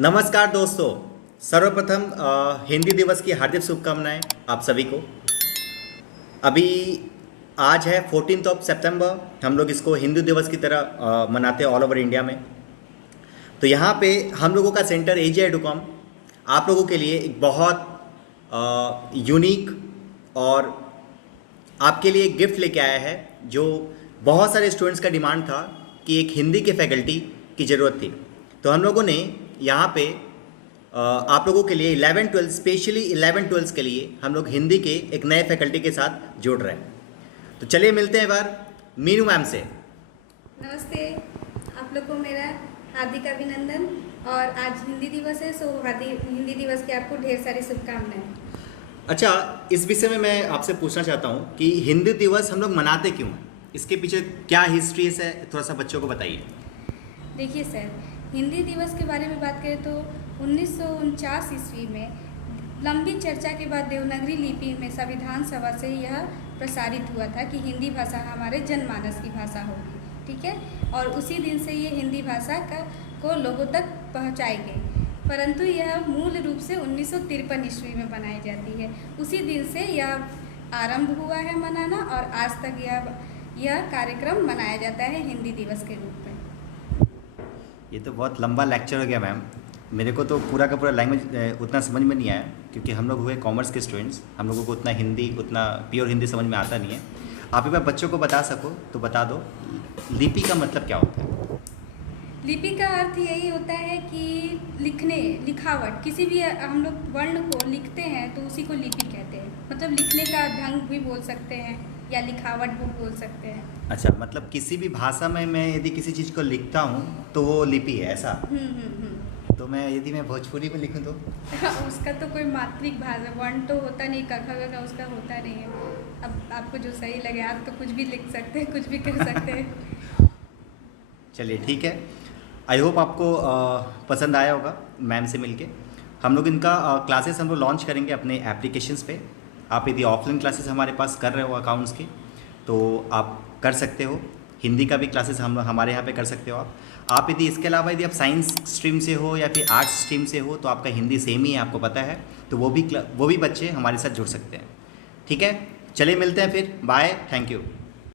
नमस्कार दोस्तों। सर्वप्रथम हिंदी दिवस की हार्दिक शुभकामनाएं आप सभी को। अभी आज है 14 सितंबर। हम लोग इसको हिंदू दिवस की तरह मनाते हैं ऑल ओवर इंडिया में। तो यहाँ पे हम लोगों का सेंटर एजे एडुकॉम आप लोगों के लिए एक बहुत यूनिक और आपके लिए एक गिफ्ट लेके आया है, जो बहुत सारे स्टूडेंट्स का डिमांड था कि एक हिंदी के फैकल्टी की ज़रूरत थी। तो हम लोगों ने यहाँ पे आप लोगों के लिए 11-12 स्पेशली 11-12 के लिए हम लोग हिंदी के एक नए फैकल्टी के साथ जोड़ रहे हैं। तो चलिए मिलते हैं एक बार मीनू मैम से। नमस्ते, आप लोग को मेरा हार्दिक अभिनंदन। और आज हिंदी दिवस है, सो हिंदी दिवस की आपको ढेर सारी शुभकामनाएं। अच्छा, इस विषय में मैं आपसे पूछना चाहता हूँ कि हिंदी दिवस हम लोग मनाते क्यों हैं? इसके पीछे क्या हिस्ट्री है, थोड़ा सा बच्चों को बताइए। देखिए सर, हिंदी दिवस के बारे में बात करें तो 1949 ईस्वी में लंबी चर्चा के बाद देवनागरी लिपि में संविधान सभा से यह प्रसारित हुआ था कि हिंदी भाषा हमारे जनमानस की भाषा होगी, ठीक है। और उसी दिन से ये हिंदी भाषा को लोगों तक पहुंचाई गई, परंतु यह मूल रूप से 1953 ईस्वी में बनाई जाती है। उसी दिन से यह आरंभ हुआ है मनाना, और आज तक यह कार्यक्रम मनाया जाता है हिंदी दिवस के रूप में। ये तो बहुत लंबा लेक्चर हो गया मैम। मेरे को तो पूरा का पूरा लैंग्वेज उतना समझ में नहीं आया, क्योंकि हम लोग हुए कॉमर्स के स्टूडेंट्स, हम लोगों को उतना प्योर हिंदी समझ में आता नहीं है। आप एक बार बच्चों को बता सको तो बता दो, लिपि का मतलब क्या होता है? लिपि का अर्थ यही होता है कि लिखावट, किसी भी हम लोग वर्ण को लिखते हैं तो उसी को लिपि कहते हैं। मतलब लिखने का ढंग भी बोल सकते हैं या लिखावट भी बोल सकते हैं। अच्छा, मतलब किसी भी भाषा में मैं यदि किसी चीज़ को लिखता हूँ तो वो लिपि है, ऐसा? तो यदि मैं भोजपुरी में लिखूँ तो उसका तो कोई मात्रिक भाषा वर्ण तो होता नहीं, का उसका होता नहीं है। अब आपको जो सही लगे, आप तो कुछ भी लिख सकते हैं, कुछ भी कर सकते हैं। चलिए ठीक है। आई होप आपको पसंद आया होगा मैम से मिलके। हम लोग इनका क्लासेस हम लोग लॉन्च करेंगे अपने एप्लीकेशंस पे। आप यदि ऑफलाइन क्लासेस हमारे पास कर रहे हो अकाउंट्स के, तो आप कर सकते हो। हिंदी का भी क्लासेस हम हमारे यहाँ पे कर सकते हो आप यदि इसके अलावा यदि आप साइंस स्ट्रीम से हो या फिर आर्ट्स स्ट्रीम से हो, तो आपका हिंदी सेम ही है, आपको पता है। तो वो भी बच्चे हमारे साथ जुड़ सकते हैं। ठीक है, चलिए मिलते हैं फिर। Bye, thank you.